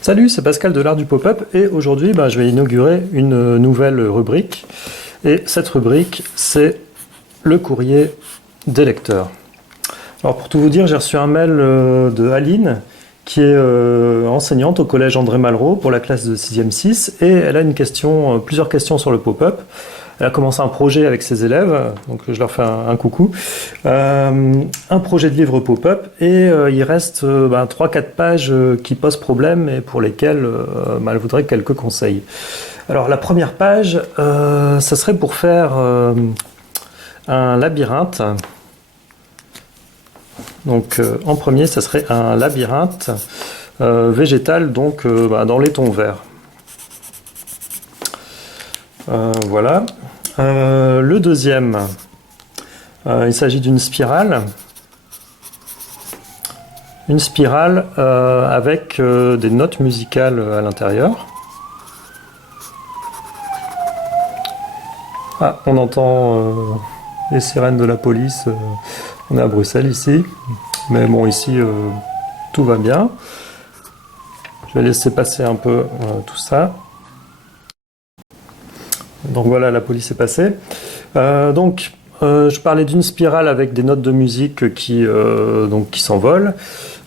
Salut, c'est Pascal de l'Art du Pop-up et aujourd'hui je vais inaugurer une nouvelle rubrique. Et cette rubrique, c'est le courrier des lecteurs. Alors pour tout vous dire, j'ai reçu un mail de Aline qui est enseignante au collège André Malraux pour la classe de 6e 6 et elle a plusieurs questions sur le pop-up. Elle a commencé un projet avec ses élèves, donc je leur fais un coucou. Un projet de livre pop-up et il reste 3-4 pages qui posent problème et pour lesquelles elle voudrait quelques conseils. Alors la première page, ça serait pour faire un labyrinthe. Donc en premier, ça serait un labyrinthe végétal donc dans les tons verts. Voilà. Le deuxième, il s'agit d'une spirale. Une spirale avec des notes musicales à l'intérieur. Ah, on entend les sirènes de la police. On est à Bruxelles ici. Mais bon, ici, tout va bien. Je vais laisser passer un peu tout ça. Donc voilà, la police est passée. Je parlais d'une spirale avec des notes de musique qui s'envolent.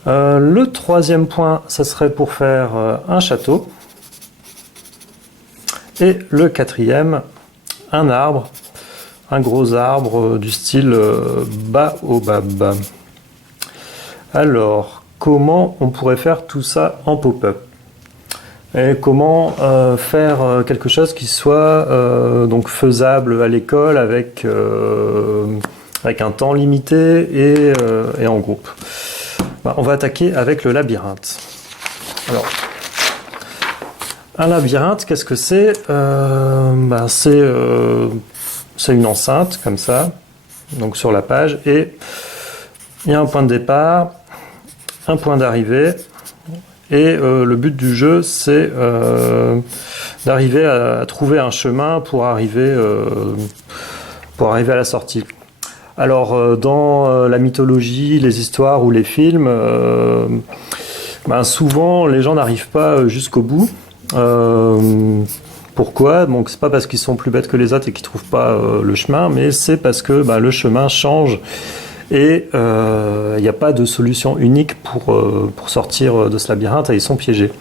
Le troisième point, ça serait pour faire un château. Et le quatrième, un arbre, un gros arbre du style baobab. Alors, comment on pourrait faire tout ça en pop-up ? Et comment faire quelque chose qui soit faisable à l'école avec un temps limité et en groupe. On va attaquer avec le labyrinthe. Alors, un labyrinthe, qu'est-ce que c'est ? C'est une enceinte comme ça, donc sur la page, et il y a un point de départ, un point d'arrivée. Et le but du jeu, c'est d'arriver à trouver un chemin pour arriver à la sortie. Alors, dans la mythologie, les histoires ou les films, souvent, les gens n'arrivent pas jusqu'au bout. Pourquoi ? Donc, c'est pas parce qu'ils sont plus bêtes que les autres et qu'ils trouvent pas le chemin, mais c'est parce que le chemin change. Et il n'y a pas de solution unique pour sortir de ce labyrinthe et ils sont piégés.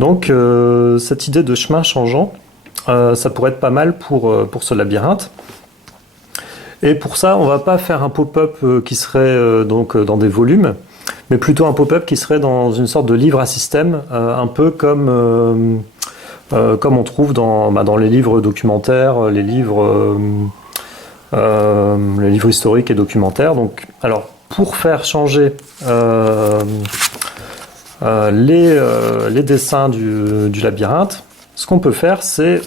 Donc cette idée de chemin changeant, ça pourrait être pas mal pour ce labyrinthe. Et pour ça, on ne va pas faire un pop-up qui serait dans des volumes, mais plutôt un pop-up qui serait dans une sorte de livre à système, un peu comme on trouve dans les livres documentaires, les livres historiques et documentaires. Donc, alors, pour faire changer les dessins du labyrinthe, ce qu'on peut faire, c'est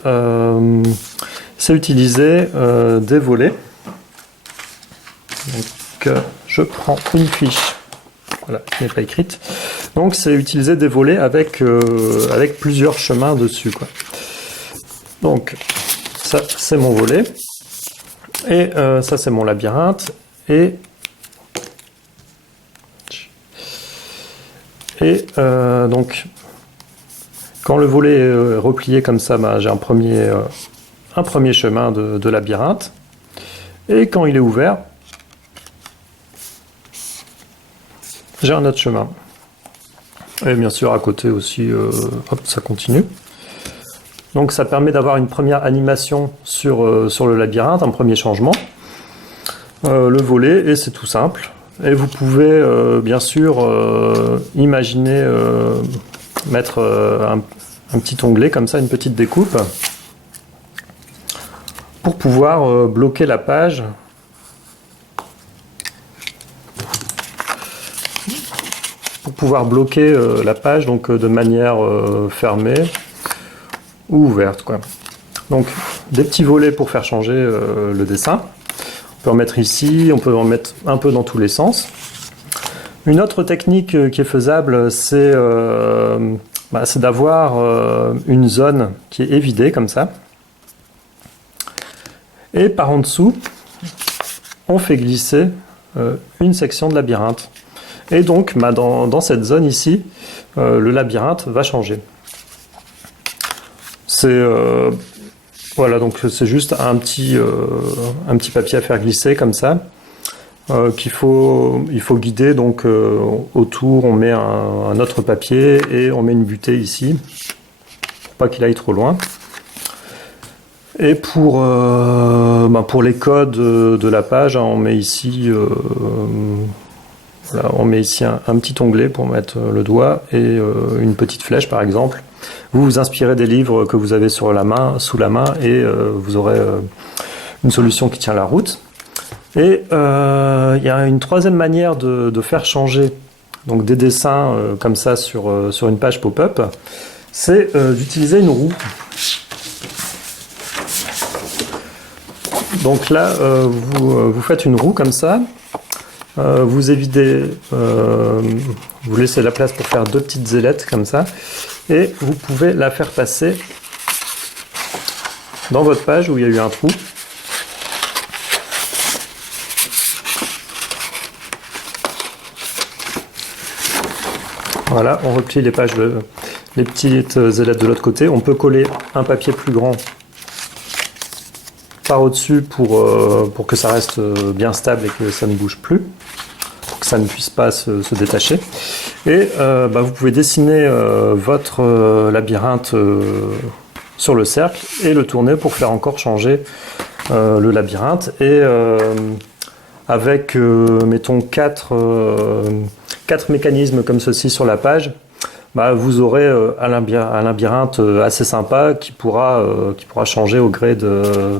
utiliser des volets. Donc, je prends une fiche, voilà, qui n'est pas écrite. Donc, c'est utiliser des volets avec plusieurs chemins dessus, quoi. Donc, ça, c'est mon volet. Et ça, c'est mon labyrinthe. Et donc, quand le volet est replié comme ça, j'ai un premier chemin de labyrinthe. Et quand il est ouvert, j'ai un autre chemin. Et bien sûr, à côté aussi, ça continue. Donc ça permet d'avoir une première animation sur le labyrinthe, un premier changement. Le volet, et c'est tout simple. Et vous pouvez bien sûr imaginer mettre un petit onglet comme ça, une petite découpe, pour pouvoir bloquer la page. Pour pouvoir bloquer la page donc, de manière fermée ou ouverte, quoi. Donc des petits volets pour faire changer le dessin. On peut en mettre ici, on peut en mettre un peu dans tous les sens. Une autre technique qui est faisable, c'est d'avoir une zone qui est évidée comme ça. Et par en dessous, on fait glisser une section de labyrinthe. Et donc, bah, dans cette zone ici, le labyrinthe va changer. Voilà, donc c'est juste un petit papier à faire glisser comme ça, il faut guider. Donc autour, on met un autre papier et on met une butée ici, pour pas qu'il aille trop loin. Et pour les codes de la page, hein, on met ici, voilà, on met ici un petit onglet pour mettre le doigt et une petite flèche par exemple. Vous vous inspirez des livres que vous avez sous la main et vous aurez une solution qui tient la route. Et il y a une troisième manière de faire changer donc des dessins comme ça sur une page pop-up, c'est d'utiliser une roue. Donc là, vous faites une roue comme ça, vous évidez, vous laissez la place pour faire deux petites ailettes comme ça, et vous pouvez la faire passer dans votre page où il y a eu un trou. Voilà, on replie les pages, les petites ailettes de l'autre côté. On peut coller un papier plus grand par au-dessus pour que ça reste bien stable et que ça ne bouge plus, pour que ça ne puisse pas se détacher. Et vous pouvez dessiner votre labyrinthe sur le cercle et le tourner pour faire encore changer le labyrinthe. Et avec, mettons, 4 mécanismes comme ceci sur la page, vous aurez un labyrinthe assez sympa qui pourra changer au gré de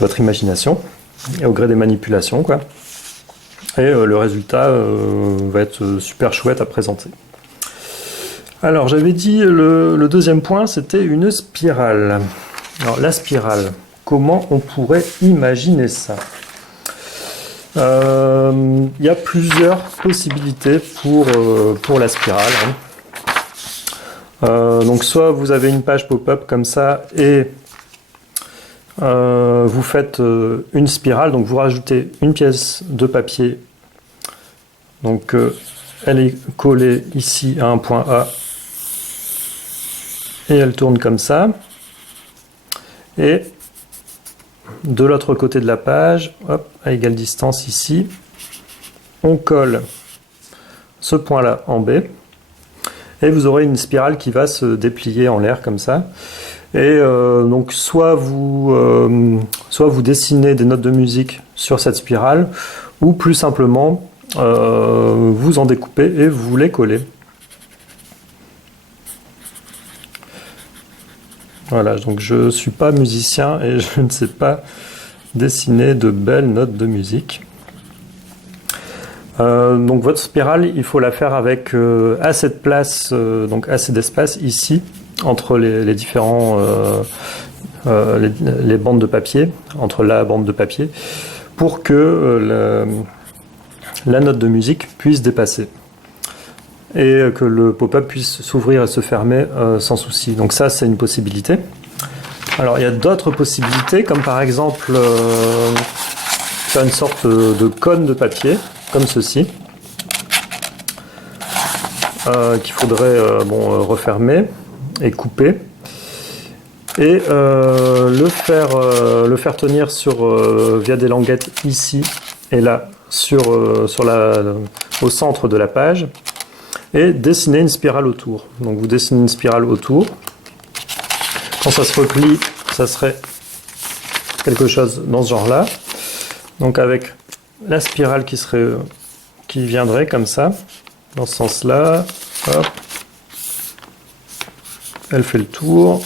votre imagination et au gré des manipulations, quoi. Et le résultat va être super chouette à présenter. Alors j'avais dit le deuxième point, c'était une spirale. Alors la spirale, comment on pourrait imaginer ça ? Il y a plusieurs possibilités pour la spirale. Donc soit vous avez une page pop-up comme ça et vous faites une spirale, donc vous rajoutez une pièce de papier, donc elle est collée ici à un point A et elle tourne comme ça, et de l'autre côté de la page, hop, à égale distance ici, on colle ce point là en B et vous aurez une spirale qui va se déplier en l'air comme ça. Et donc soit vous dessinez des notes de musique sur cette spirale, ou plus simplement vous en découpez et vous les collez. Voilà, donc je ne suis pas musicien et je ne sais pas dessiner de belles notes de musique. Donc votre spirale, il faut la faire avec assez de place, donc assez d'espace ici, entre les différents les bandes de papier, entre la bande de papier, pour que la note de musique puisse dépasser et que le pop-up puisse s'ouvrir et se fermer sans souci. Donc ça, c'est une possibilité. Alors il y a d'autres possibilités, comme par exemple faire une sorte de cône de papier comme ceci, qu'il faudrait refermer et couper, et le faire tenir via des languettes ici et là au centre de la page, et dessiner une spirale autour. Donc vous dessinez une spirale autour. Quand ça se replie, ça serait quelque chose dans ce genre-là. Donc avec la spirale qui viendrait comme ça, dans ce sens-là. Hop. Elle fait le tour.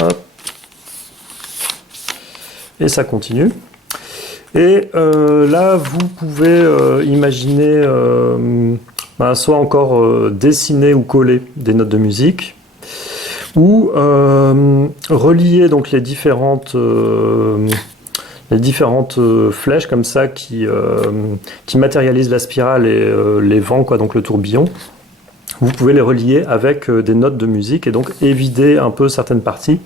Hop. Et ça continue. Et là, vous pouvez imaginer soit encore dessiner ou coller des notes de musique, ou relier donc les différentes flèches comme ça qui matérialisent la spirale et les vents, quoi, donc le tourbillon. Vous pouvez les relier avec des notes de musique et donc évider un peu certaines parties.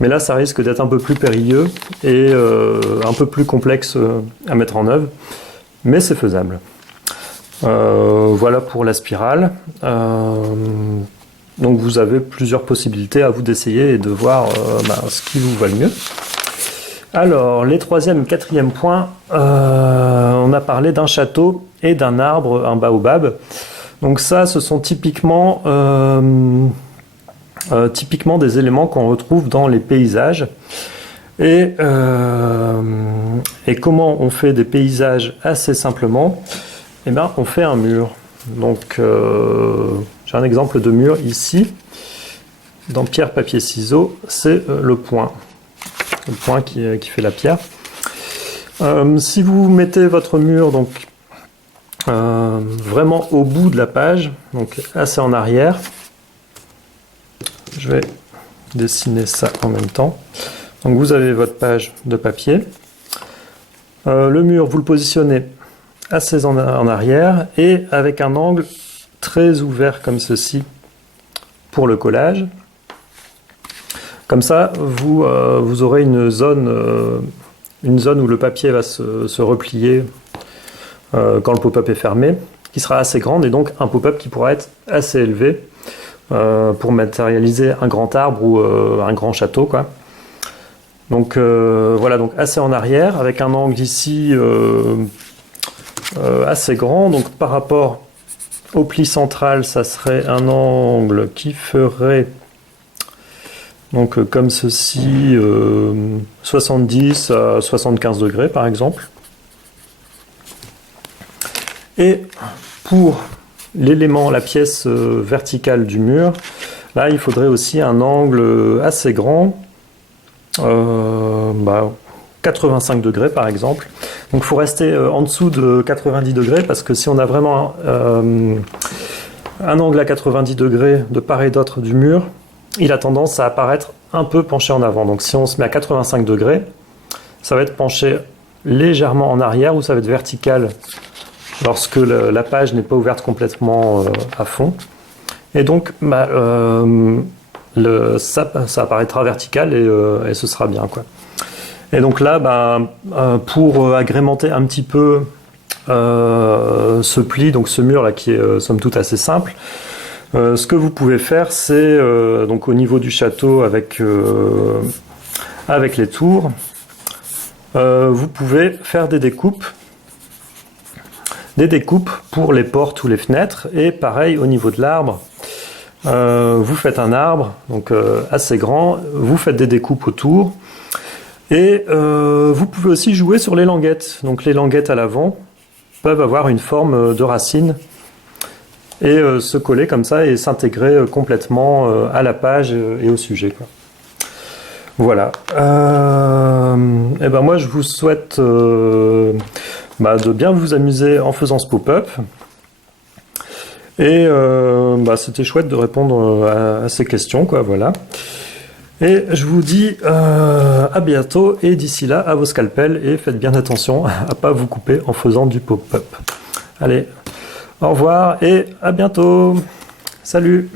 Mais là, ça risque d'être un peu plus périlleux et un peu plus complexe à mettre en œuvre, mais c'est faisable. Voilà pour la spirale. Donc vous avez plusieurs possibilités à vous d'essayer et de voir ce qui vous va le mieux. Alors, les troisième et quatrième points, on a parlé d'un château et d'un arbre, un baobab. Donc ça, ce sont typiquement des éléments qu'on retrouve dans les paysages. Et comment on fait des paysages assez simplement? Eh bien, on fait un mur. Donc, j'ai un exemple de mur ici. Dans pierre, papier, ciseaux, c'est le point. Le point qui fait la pierre. Si vous mettez votre mur donc vraiment au bout de la page, donc assez en arrière, je vais dessiner ça en même temps. Donc vous avez votre page de papier. Le mur, vous le positionnez assez en arrière et avec un angle très ouvert comme ceci pour le collage. Comme ça, vous aurez une zone où le papier va se replier quand le pop-up est fermé, qui sera assez grande et donc un pop-up qui pourra être assez élevé pour matérialiser un grand arbre ou un grand château, quoi. Donc voilà, donc assez en arrière, avec un angle ici assez grand. Donc par rapport au pli central, ça serait un angle qui ferait... Donc comme ceci, 70 à 75 degrés par exemple. Et pour l'élément, la pièce verticale du mur, là il faudrait aussi un angle assez grand, 85 degrés par exemple. Donc il faut rester en dessous de 90 degrés parce que si on a vraiment un angle à 90 degrés de part et d'autre du mur, il a tendance à apparaître un peu penché en avant. Donc si on se met à 85 degrés, ça va être penché légèrement en arrière ou ça va être vertical lorsque la page n'est pas ouverte complètement à fond. Et donc ça apparaîtra vertical et ce sera bien, quoi. Et donc là, pour agrémenter un petit peu ce pli, donc ce mur là qui est somme toute assez simple, ce que vous pouvez faire, c'est donc au niveau du château avec les tours, vous pouvez faire des découpes pour les portes ou les fenêtres, et pareil au niveau de l'arbre. Vous faites un arbre donc assez grand, vous faites des découpes autour, et vous pouvez aussi jouer sur les languettes. Donc les languettes à l'avant peuvent avoir une forme de racine et se coller comme ça et s'intégrer complètement à la page et au sujet, quoi. Voilà. Et ben moi je vous souhaite de bien vous amuser en faisant ce pop-up. Et c'était chouette de répondre à ces questions, quoi, voilà. Et je vous dis à bientôt, et d'ici là, à vos scalpels, et faites bien attention à pas vous couper en faisant du pop-up. Allez, au revoir et à bientôt. Salut!